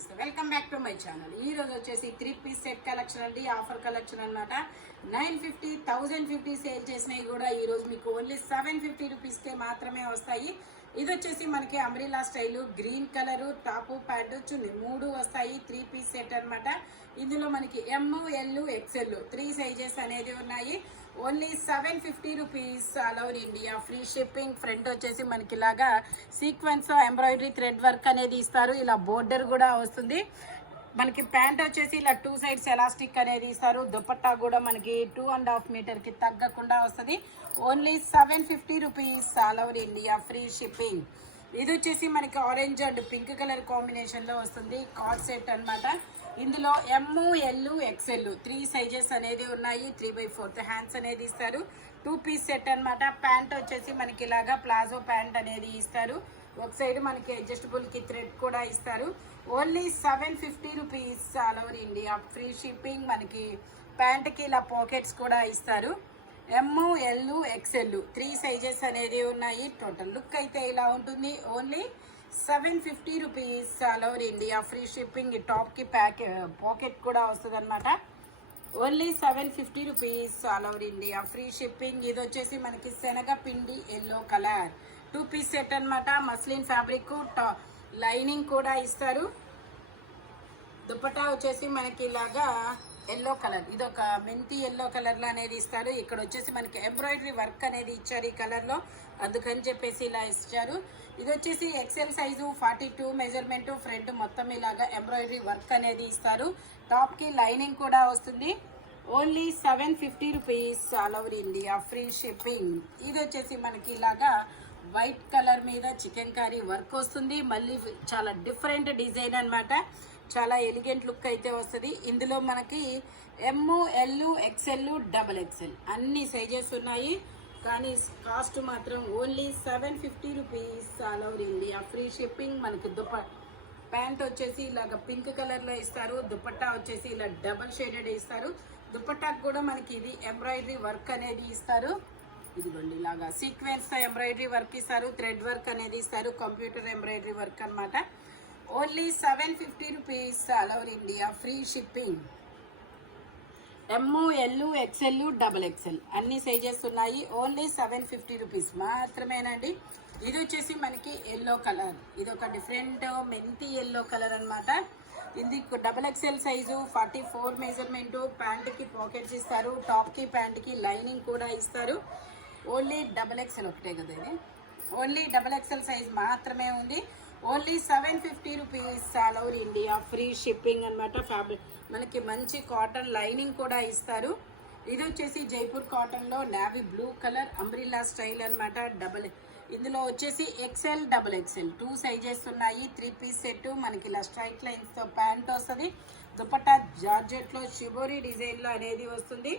నమస్తే, welcome back to my channel. ఈ రోజు వచ్చేసి 3-piece సెట్ కలెక్షన్ అండి. ఆఫర్ కలెక్షన్ అనమాట. 950, 1050 సేల్ చేసినవి కూడా ఈ రోజు మీకు ఓన్లీ 750 రూపీస్కే మాత్రమే వస్తాయి. ఇది వచ్చేసి మనకి umbrella style, green colour, top pant chunni 3 వస్తాయి. 3-piece సెట్ అనమాట. ఇందులో మనకి ఎమ్, ఎల్, ఎక్స్ఎల్ 3 సైజెస్ అనేది ఉన్నాయి. Only 750 rupees all over India. Free shipping. Front వచ్చేసి మనకి ఇలాగా సీక్వెన్స్ ఎంబ్రాయిడరీ థ్రెడ్ వర్క్ అనేది ఇస్తారు. ఇలా బోర్డర్ కూడా వస్తుంది. మనకి ప్యాంట్ వచ్చేసి ఇలా 2 సైడ్స్ ఎలాస్టిక్ అనేది ఇస్తారు. దుపట్టా కూడా మనకి 2.5 మీటర్కి తగ్గకుండా వస్తుంది. Only 750 rupees all over India. Free shipping. ఇది వచ్చేసి మనకి ఆరెంజ్ అండ్ పింక్ కలర్ కాంబినేషన్లో వస్తుంది. కార్డ్ సెట్ అనమాట. ఇందులో ఎమ్, ఎల్, ఎక్స్ఎల్ 3 సైజెస్ అనేది ఉన్నాయి. 3/4 హ్యాండ్స్ అనేది ఇస్తారు. 2-piece సెట్ అనమాట. ప్యాంట్ వచ్చేసి మనకి ఇలాగా ప్లాజో ప్యాంట్ అనేది ఇస్తారు. ఒక సైడ్ మనకి అడ్జస్టబుల్కి థ్రెడ్ కూడా ఇస్తారు. Only 750 rupees all over India. Free shipping. మనకి ప్యాంట్కి ఇలా పాకెట్స్ కూడా ఇస్తారు. ఎమ్, ఎల్, ఎక్స్ఎల్ 3 సైజెస్ అనేది ఉన్నాయి. టోటల్ లుక్ అయితే ఇలా ఉంటుంది. Only 750 rupees all over India. Free shipping. ఈ టాప్కి పాకెట్ కూడా వస్తుంది అనమాట. Only 750 rupees all over India. Free shipping. ఇది వచ్చేసి మనకి శనగపిండి ఎల్లో కలర్ 2-piece సెట్ అనమాట. మస్లిన్ ఫ్యాబ్రిక్, లైనింగ్ కూడా ఇస్తారు. దుపట్టా వచ్చేసి మనకి ఇలాగా ఎల్లో కలర్, ఇది ఒక మెంతి ఎల్లో కలర్లో అనేది ఇస్తారు. ఇక్కడ వచ్చేసి మనకి ఎంబ్రాయిడరీ వర్క్ అనేది ఇచ్చారు ఈ కలర్లో, అందుకని చెప్పేసి ఇలా ఇచ్చారు. ఇది వచ్చేసి ఎక్సెల్ సైజు 42 మెజర్మెంట్. ఫ్రంట్ మొత్తం ఇలాగా ఎంబ్రాయిడరీ వర్క్ అనేది ఇస్తారు. టాప్కి లైనింగ్ కూడా వస్తుంది. Only 750 rupees all over India. Free shipping. ఇది వచ్చేసి మనకి ఇలాగా వైట్ కలర్ మీద చికెన్ కర్రీ వర్క్ వస్తుంది. మళ్ళీ చాలా డిఫరెంట్ డిజైన్ అనమాట. చాలా ఎలిగెంట్ లుక్ అయితే వస్తుంది. ఇందులో మనకి ఎమ్, ఎల్, ఎక్స్ఎల్, XXL అన్ని సైజెస్ ఉన్నాయి. కానీ కాస్ట్ మాత్రం only 750 rupees all over India. Free shipping. మనకి ప్యాంట్ వచ్చేసి ఇలాగ పింక్ కలర్లో ఇస్తారు. దుపట్టా వచ్చేసి ఇలా డబల్ షేడెడ్ ఇస్తారు. దుపట్టాకు కూడా మనకి ఇది ఎంబ్రాయిడరీ వర్క్ అనేది ఇస్తారు. ఇదిగోండి ఇలాగా సీక్వెన్స్ ఎంబ్రాయిడరీ వర్క్ ఇస్తారు. థ్రెడ్ వర్క్ అనేది ఇస్తారు. కంప్యూటర్ ఎంబ్రాయిడరీ వర్క్ అనమాట. Only 750 rupees all over India. Free shipping. M, L, XL, XXL అన్ని సైజెస్ ఉన్నాయి. ఓన్లీ 750 రూపీస్ మాత్రమేనండి. ఇది వచ్చేసి మనకి ఎల్లో కలర్, ఇది ఒక డిఫరెంట్ మెంతి ఎల్లో కలర్ అనమాట. ఇది XXL సైజు 44 మెజర్మెంట్. ప్యాంట్కి పాకెట్స్ ఇస్తారు. టాప్కి ప్యాంట్కి లైనింగ్ కూడా ఇస్తారు. ఓన్లీ XXL ఒకటే కదా ఇది. ఓన్లీ XXL సైజ్ మాత్రమే ఉంది. Only 750 rupees all over India. Free shipping అనమాట. ఫ్యాబ్రిక్ మనకి మంచి కాటన్ లైనింగ్ కూడా ఇస్తారు. ఇది వచ్చేసి జైపూర్ కాటన్లో navy blue colour umbrella style అనమాట. ఇందులో వచ్చేసి XL, XXL 2 సైజెస్ ఉన్నాయి. 3-piece set. మనకి ఇలా స్ట్రైట్ లైన్స్తో ప్యాంట్ వస్తుంది. దుపట్టా జార్జెట్లో షిబోరి డిజైన్లో అనేది వస్తుంది.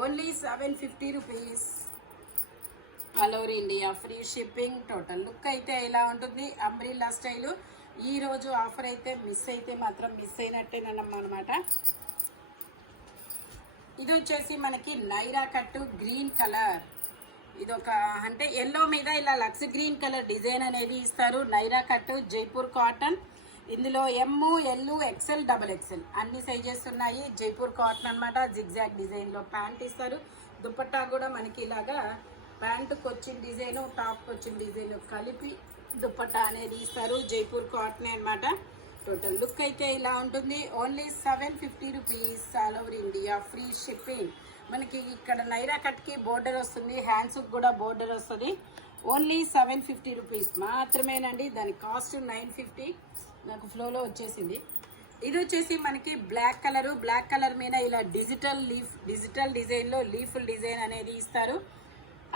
Only 750 rupees all over India. Free shipping. Total look అయితే ఇలా ఉంటుంది. Umbrella style. ఈ రోజు ఆఫర్ అయితే మిస్ అయితే మాత్రం మిస్ అయినట్టేనమాట. ఇది వచ్చేసి మనకి నైరా కట్టు గ్రీన్ కలర్. ఇది ఒక అంటే ఎల్లో మీద ఇలా లక్స్ గ్రీన్ కలర్ డిజైన్ అనేది ఇస్తారు. నైరా కట్టు జైపూర్ కాటన్. ఇందులో ఎమ్, ఎల్, ఎక్స్ఎల్, XXL అన్ని సైజెస్ ఉన్నాయి. జైపూర్ కాటన్ అనమాట. జిగ్జాగ్ డిజైన్లో ప్యాంట్ ఇస్తారు. దుపట్టా కూడా మనకి ఇలాగా ప్యాంటుకు వచ్చిన డిజైను, టాప్కి వచ్చిన డిజైన్ కలిపి దుపట్టా అనేది ఇస్తారు. జైపూర్ కాటన్ అనమాట. టోటల్ లుక్ అయితే ఇలా ఉంటుంది. Only 750 rupees all over India. Free shipping. మనకి ఇక్కడ నైరా కట్కి బోర్డర్ వస్తుంది. హ్యాండ్స్కి కూడా బోర్డర్ వస్తుంది. ఓన్లీ 750 రూపీస్ మాత్రమేనండి. దాని కాస్ట్ 950. నాకు ఫ్లోలో వచ్చేసింది. ఇది వచ్చేసి మనకి బ్లాక్ కలరు. బ్లాక్ కలర్ మీద ఇలా డిజిటల్ డిజైన్లో లీఫ్ డిజైన్ అనేది ఇస్తారు.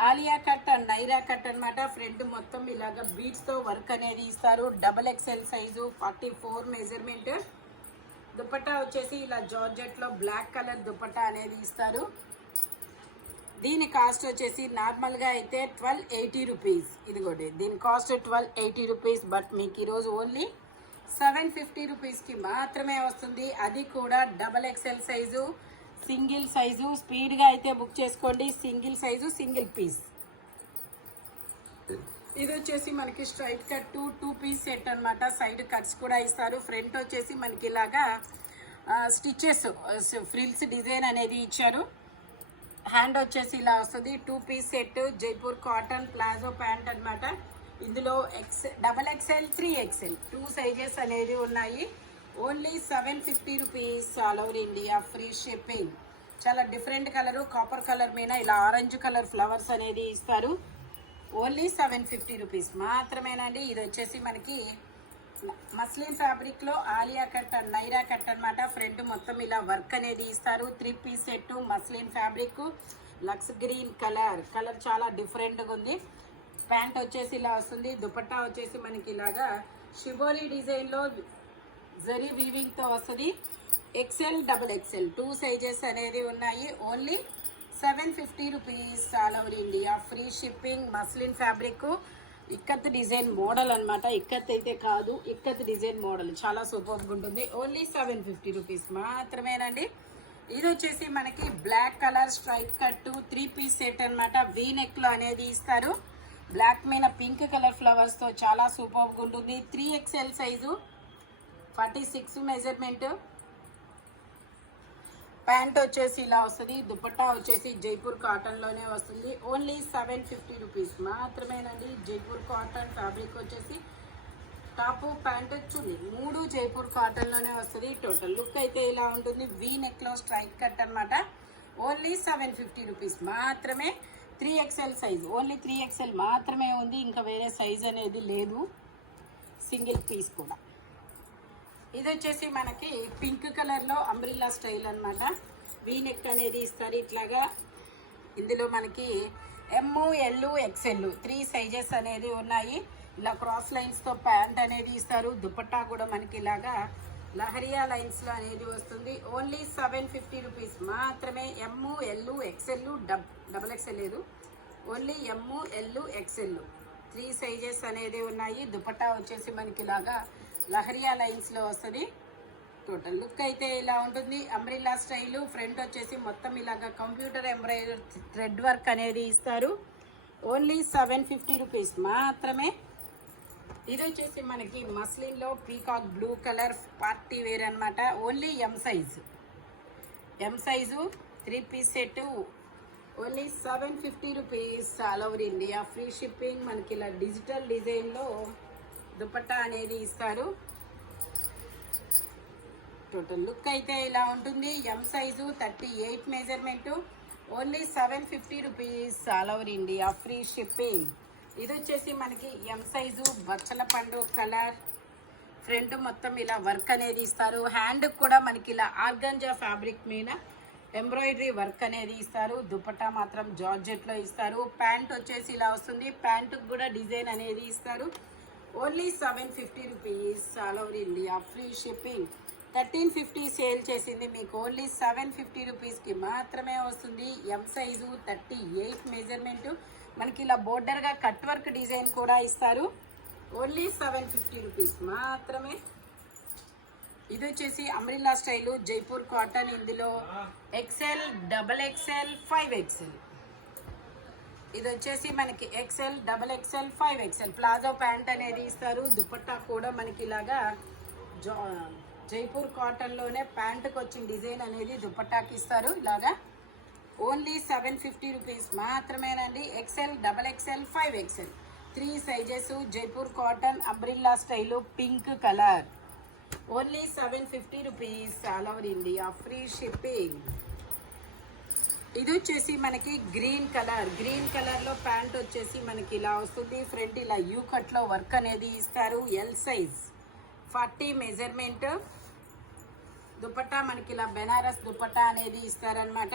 Alia cut and Naira cut అనమాట. ఫ్రంట్ మొత్తం ఇలాగ బీడ్స్తో వర్క్ అనేది ఇస్తారు. XXL size 44 measurement. దుపట్టా వచ్చేసి ఇలా జార్జెట్లో బ్లాక్ కలర్ దుపట్టా అనేది ఇస్తారు. దీని కాస్ట్ వచ్చేసి నార్మల్గా అయితే 1280 రూపీస్. ఇదిగోండి దీని కాస్ట్ 1280 రూపీస్. బట్ మీకు ఈరోజు ఓన్లీ 750 రూపీస్కి మాత్రమే వస్తుంది. అది కూడా XXL సైజు, సింగిల్ సైజు. స్పీడ్గా అయితే బుక్ చేసుకోండి. Single size, single piece. ఇది వచ్చేసి మనకి స్ట్రైట్ కట్ 2 పీస్ సెట్ అన్నమాట. సైడ్ కట్స్ కూడా ఇస్తారు. ఫ్రంట్ వచ్చేసి మనకి ఇలాగా స్టిచెస్ ఫ్రిల్స్ డిజైన్ అనేది ఇచ్చారు. హ్యాండ్ వచ్చేసి ఇలా వస్తుంది. 2 piece set Jaipur cotton palazzo pant అన్నమాట. ఇందులో XXL 3XL 2 సైజెస్ అనేది ఉన్నాయి. Only 750 rupees all over India, free shipping. చాలా డిఫరెంట్ కలరు, కాపర్ కలర్ మీద ఇలా ఆరెంజ్ కలర్ ఫ్లవర్స్ అనేది ఇస్తారు. ఓన్లీ 750 రూపీస్ మాత్రమేనండి. ఇది వచ్చేసి మనకి మస్లిన్ ఫ్యాబ్రిక్లో Alia cut and Naira cut అనమాట. ఫ్రంట్ మొత్తం ఇలా వర్క్ అనేది ఇస్తారు. 3 piece set muslin fabric, lux green colour చాలా డిఫరెంట్గా ఉంది. ప్యాంట్ వచ్చేసి ఇలా వస్తుంది. దుపట్టా వచ్చేసి మనకి ఇలాగా షిబోరి డిజైన్లో జరీ వీవింగ్తో వస్తుంది. XL XXL 2 సైజెస్ అనేది ఉన్నాయి. Only 750 rupees all over India, free shipping. Muslin fabric ikat design model అనమాట. ఇక్కత్ అయితే కాదు, ఇక్కత్ డిజైన్ మోడల్ చాలా సూపర్గా ఉంటుంది. ఓన్లీ 750 రూపీస్ మాత్రమేనండి. ఇది వచ్చేసి మనకి black colour straight cut 3 piece set అనమాట. వీ నెక్లో అనేది ఇస్తారు. బ్లాక్ మీద పింక్ కలర్ ఫ్లవర్స్తో చాలా సూపర్గా ఉంటుంది. 3XL size, 46 measurement. ప్యాంట్ వచ్చేసి ఇలా వస్తుంది. దుపట్టా వచ్చేసి జైపూర్ కాటన్లోనే వస్తుంది. ఓన్లీ 750 రూపీస్ మాత్రమేనండి. జైపూర్ కాటన్ ఫ్యాబ్రిక్ వచ్చేసి టాప్ ప్యాంట్ చున్నీ 3 జైపూర్ కాటన్లోనే వస్తుంది. టోటల్ లుక్ అయితే ఇలా ఉంటుంది. వీ నెక్లో స్ట్రైట్ కట్ అనమాట. ఓన్లీ 750 రూపీస్ మాత్రమే. 3XL సైజ్, ఓన్లీ 3XL మాత్రమే ఉంది. ఇంకా వేరే సైజ్ అనేది లేదు. సింగిల్ పీస్ కూడా. ఇది వచ్చేసి మనకి పింక్ కలర్లో అంబ్రిల్లా స్టైల్ అనమాట. వీ నెక్ అనేది ఇస్తారు ఇట్లాగా. ఇందులో మనకి ML XL 3 సైజెస్ అనేది ఉన్నాయి. ఇలా క్రాస్ లైన్స్తో ప్యాంట్ అనేది ఇస్తారు. దుపట్టా కూడా మనకి ఇలాగా లహరియా లైన్స్లో అనేది వస్తుంది. ఓన్లీ 750 రూపీస్ మాత్రమే. ML XL XXL లేదు, ఓన్లీ ML XL 3 సైజెస్ అనేది ఉన్నాయి. దుపట్టా వచ్చేసి మనకి ఇలాగా లహరియా లైన్స్లో వస్తుంది. టోటల్ లుక్ అయితే ఇలా ఉంటుంది. Umbrella style. ఫ్రంట్ వచ్చేసి మొత్తం ఇలాగా కంప్యూటర్ ఎంబ్రాయిడరీ థ్రెడ్ వర్క్ అనేది ఇస్తారు. ఓన్లీ 750 రూపీస్ మాత్రమే. ఇది వచ్చేసి మనకి మస్లిన్లో peacock blue colour party wear అనమాట. Only M size 3 piece set. Only 750 rupees all over India, free shipping. మనకి ఇలా డిజిటల్ డిజైన్లో దుపట్టా అనేది ఇస్తారు. టోటల్ లుక్ అయితే ఇలా ఉంటుంది. M size 38 measurement. Only 750 rupees all over India, free shipping. ఇది వచ్చేసి మనకి M సైజు బచ్చల పండు కలర్. ఫ్రంట్ మొత్తం ఇలా వర్క్ అనేది ఇస్తారు. హ్యాండ్ కూడా మనకి ఇలా ఆర్గంజా ఫ్యాబ్రిక్ మీద ఎంబ్రాయిడరీ వర్క్ అనేది ఇస్తారు. దుపట్టా మాత్రం జార్జెట్లో ఇస్తారు. ప్యాంట్ వచ్చేసి ఇలా వస్తుంది. ప్యాంటుకు కూడా డిజైన్ అనేది ఇస్తారు. Only 750 rupees all over India, free shipping. 1350 sale చేసింది మీకు ఓన్లీ 750 రూపీస్కి మాత్రమే వస్తుంది. M size 38 measurement. మనకి ఇలా బోర్డర్గా కట్ వర్క్ డిజైన్ కూడా ఇస్తారు. ఓన్లీ 750 రూపీస్ మాత్రమే. ఇది వచ్చేసి అంబ్రిల్లా స్టైలు జైపూర్ కాటన్. ఇందులో XL XXL 5XL. ఇది వచ్చేసి మనకి XL XXL 5XL palazzo pant అనేది ఇస్తారు. దుపట్టా కూడా మనకి ఇలాగా జైపూర్ కాటన్లోనే ప్యాంటుకి వచ్చిన డిజైన్ అనేది దుపట్టాకి ఇస్తారు ఇలాగా. ఓన్లీ 750 రూపీస్ మాత్రమేనండి. XL XXL 5XL 3 sizes. Jaipur cotton umbrella style pink colour. Only 750 rupees all over India, free shipping. ఇది వచ్చేసి మనకి గ్రీన్ కలర్లో ప్యాంట్ వచ్చేసి మనకి ఇలా వస్తుంది. ఫ్రంట్ ఇలా యూ కట్లో వర్క్ అనేది ఇస్తారు. L size 40 measurement. దుపట్టా మనకి ఇలా బెనారస్ దుపట్టా అనేది ఇస్తారనమాట.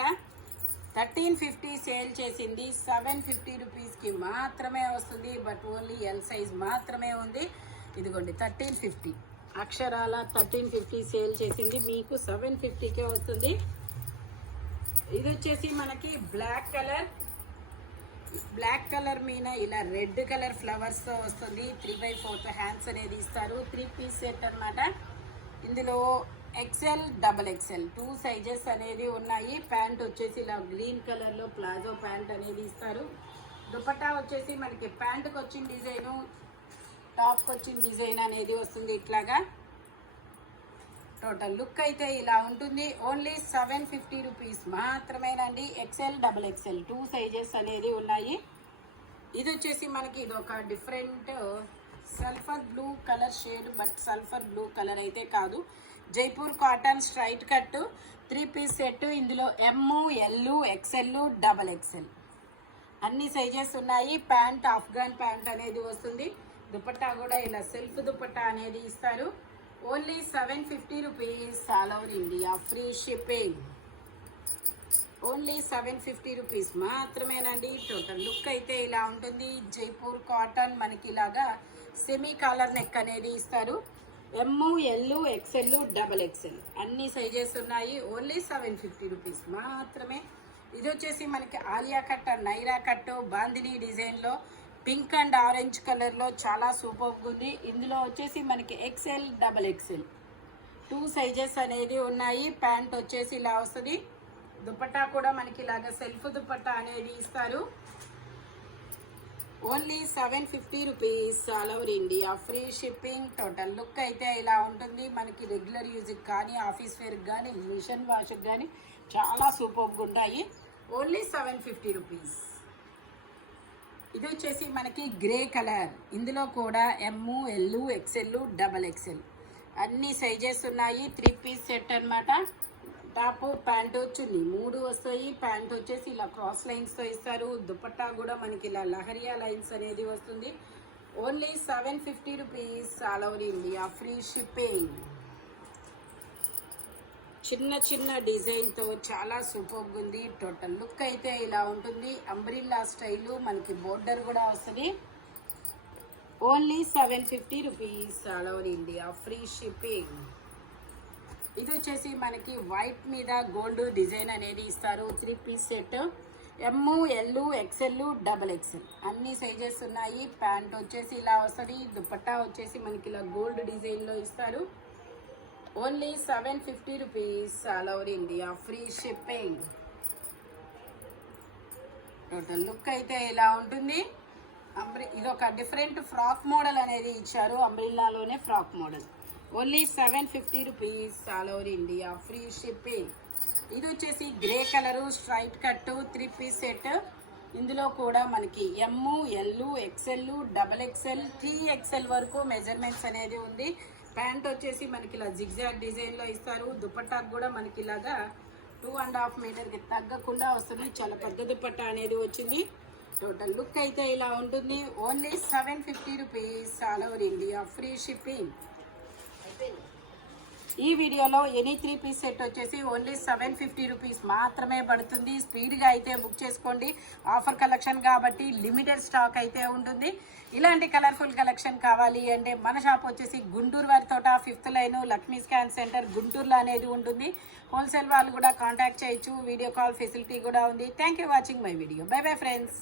1350 సేల్ చేసింది. 750 రూపీస్కి మాత్రమే వస్తుంది. బట్ ఓన్లీ L సైజ్ మాత్రమే ఉంది. ఇదిగోండి 1350 అక్షరాల 1350 సేల్ చేసింది. మీకు 750కే వస్తుంది. ఇది వచ్చేసి మనకి బ్లాక్ కలర్ మీద ఇలా రెడ్ కలర్ ఫ్లవర్స్తో వస్తుంది. 3/4 హ్యాండ్స్ అనేది ఇస్తారు. 3 పీస్ సెట్ అనమాట. ఇందులో XL XXL 2 సైజెస్ అనేది ఉన్నాయి. ప్యాంట్ వచ్చేసి ఇలా గ్రీన్ కలర్లో ప్లాజో ప్యాంట్ అనేది ఇస్తారు. దుపట్టా వచ్చేసి మనకి ప్యాంటుకి వచ్చిన డిజైను, టాప్కి వచ్చిన డిజైన్ అనేది వస్తుంది. ఇట్లాగా టోటల్ లుక్ అయితే ఇలా ఉంటుంది. ఓన్లీ 750 రూపీస్ మాత్రమేనండి. ఎక్సెల్, డబుల్ ఎక్సెల్ 2 సైజెస్ అనేది ఉన్నాయి. ఇది వచ్చేసి మనకి ఇది ఒక different sulphur blue colour shade, but sulphur blue colour అయితే కాదు. Jaipur cotton straight cut 3 piece set. ఇందులో M, L, XL, double XL sizes sizes ఉన్నాయి. ప్యాంట్ ఆఫ్ఘన్ ప్యాంట్ అనేది వస్తుంది. దుపట్టా కూడా ఇలా సెల్ఫ్ దుపట్టా అనేది ఇస్తారు. Only 750 rupees all over India, free shipping. Only 750 rupees మాత్రమేనండి. టోటల్ లుక్ అయితే ఇలా ఉంటుంది. జైపూర్ కాటన్ మనకి ఇలాగా సెమీ కాలర్ నెక్ అనేది ఇస్తారు. ఎమ్, L, XL, double XL sizes sizes ఉన్నాయి. ఓన్లీ 750 రూపీస్ మాత్రమే. ఇది వచ్చేసి మనకి ఆలియా కట్, నైరా కట్, బాందిని డిజైన్లో పింక్ అండ్ ఆరెంజ్ కలర్లో చాలా సూపర్గా ఉంది. ఇందులో వచ్చేసి మనకి ఎక్సెల్, డబల్ ఎక్సెల్ 2 సైజెస్ అనేది ఉన్నాయి. ప్యాంట్ వచ్చేసి ఇలా వస్తుంది. దుపట్టా కూడా మనకి ఇలాగ సెల్ఫ్ దుపట్టా అనేది ఇస్తారు. Only 750 rupees all over India, free shipping. Total look అయితే ఇలా ఉంటుంది. మనకి రెగ్యులర్ యూజ్కి కానీ, ఆఫీస్ వేర్కి కానీ, మిషన్ వాష్కి కానీ చాలా సూపర్గా ఉంటాయి. Only 750 rupees. ఇది వచ్చేసి మనకి గ్రే కలర్. ఇందులో కూడా ఎమ్, L, XL, double XL sizes sizes ఉన్నాయి. 3 పీస్ సెట్ అన్నమాట. టాప్, ప్యాంటు, చున్నీ 3 వస్తాయి. ప్యాంట్ వచ్చేసి ఇలా క్రాస్ లైన్స్తో ఇస్తారు. దుపట్టా కూడా మనకి ఇలా లహరియా లైన్స్ అనేది వస్తుంది. Only 750 rupees all over India, free shipping. చిన్న చిన్న డిజైన్తో చాలా సూపర్గా ఉంది. టోటల్ లుక్ అయితే ఇలా ఉంటుంది. అంబ్రిల్లా స్టైలు మనకి బోర్డర్ కూడా వస్తుంది. Only 750 rupees all over India, free shipping. ఇది వచ్చేసి మనకి వైట్ మీద గోల్డ్ డిజైన్ అనేది ఇస్తారు. 3 పీస్ సెట్. ఎమ్, L, XL, double XL sizes sizes ఉన్నాయి. ప్యాంట్ వచ్చేసి ఇలా వస్తుంది. దుపట్టా వచ్చేసి మనకి ఇలా గోల్డ్ డిజైన్లో ఇస్తారు. Only 750 rupees all over India, free shipping. Total look అయితే ఇలా ఉంటుంది. ఇది ఒక డిఫరెంట్ ఫ్రాక్ మోడల్ అనేది ఇచ్చారు. అంబ్రిల్లాలోనే frock model. Only 750 rupees all over India, free shipping. ఇది వచ్చేసి grey colour straight cut 3 piece set. ఇందులో కూడా మనకి M, L, XL, double XL, 3XL వరకు మెజర్మెంట్స్ అనేది ఉంది. ప్యాంట్ వచ్చేసి మనకి ఇలా జిగ్జాగ్ డిజైన్లో ఇస్తారు. దుపట్టాకు కూడా మనకి ఇలాగా 2.5 మీటర్కి తగ్గకుండా వస్తుంది. చాలా పెద్ద దుపట్టా అనేది వచ్చింది. టోటల్ లుక్ అయితే ఇలా ఉంటుంది. Only 750 rupees all over India, free shipping. ఈ వీడియోలో ఎనీ 3 పీస్ సెట్ వచ్చేసి ఓన్లీ 750 రూపీస్ మాత్రమే పడుతుంది. స్పీడ్గా అయితే బుక్ చేసుకోండి. ఆఫర్ కలెక్షన్ కాబట్టి లిమిటెడ్ స్టాక్ అయితే ఉంటుంది. ఇలాంటి కలర్ఫుల్ కలెక్షన్ కావాలి అంటే మన షాప్ వచ్చేసి గుంటూరు వారి తోట 5th line Lakshmi scan centre గుంటూరులో అనేది ఉంటుంది. హోల్సేల్ వాళ్ళు కూడా కాంటాక్ట్ చేయొచ్చు. వీడియో కాల్ ఫెసిలిటీ కూడా ఉంది. Thank you watching my video. By bye friends.